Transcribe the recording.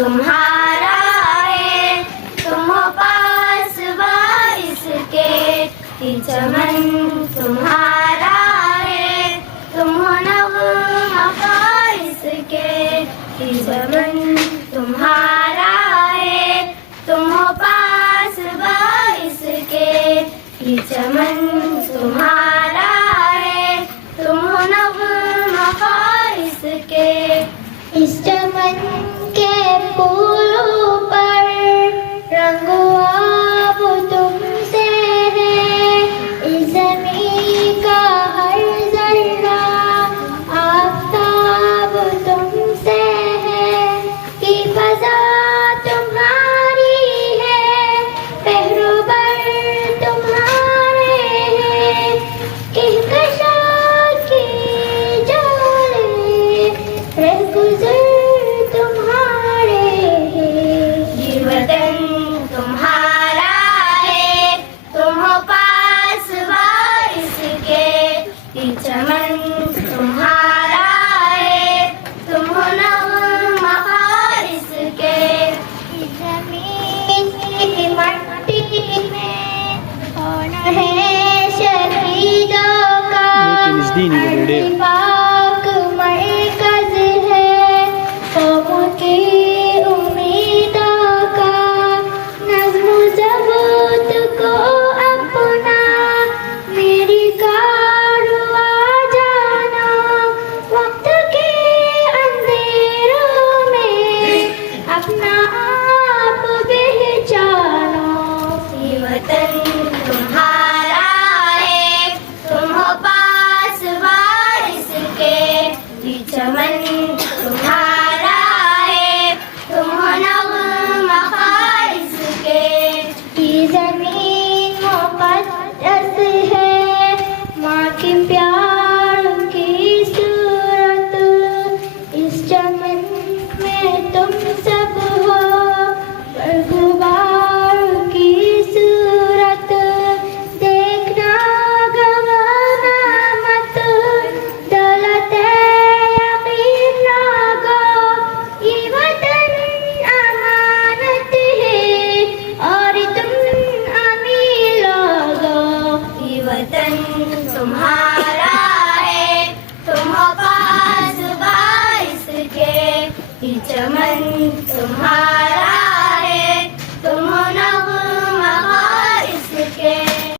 तुम्हारा है, तुम हो पासबा इसके, ये चमन तुम्हारा है, तुम हो नगमा इसके, ये चमन तुम्हारा है, तुम हो पासबा इसके, ये चमन तुम्हारा है, तुम हो नगमा इसके। इस चमन के फूलों पर रंग अब तुमसे है, इस ज़मीं का हर जर्रा आफ़ताब तुमसे है, कि फ़ज़ा तुम्हारी है, पहरुबर तुम्हारे हैं, कहकशा की जाले रहगुज़र तुम्हारे हैं। ये वतन तुम्हारा है, तुम हो पासबा इसके, ये चमन तुम्हारा है, तुम हो नगमा इसके। इस ज़मीन की मट्टी में कौन है शहीदों का,